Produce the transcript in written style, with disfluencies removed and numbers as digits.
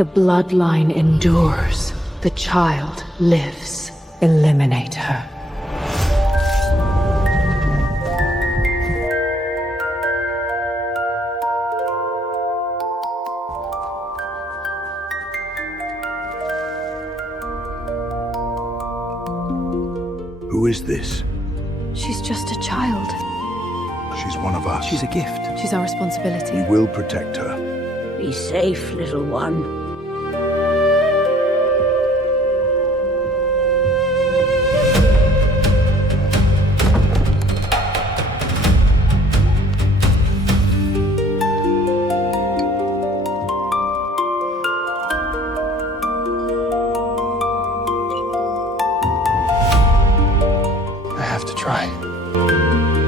The bloodline endures. The child lives. Eliminate her. Who is this? She's just a child. She's one of us. She's a gift. She's our responsibility. We will protect her. Be safe, little one. I have to try.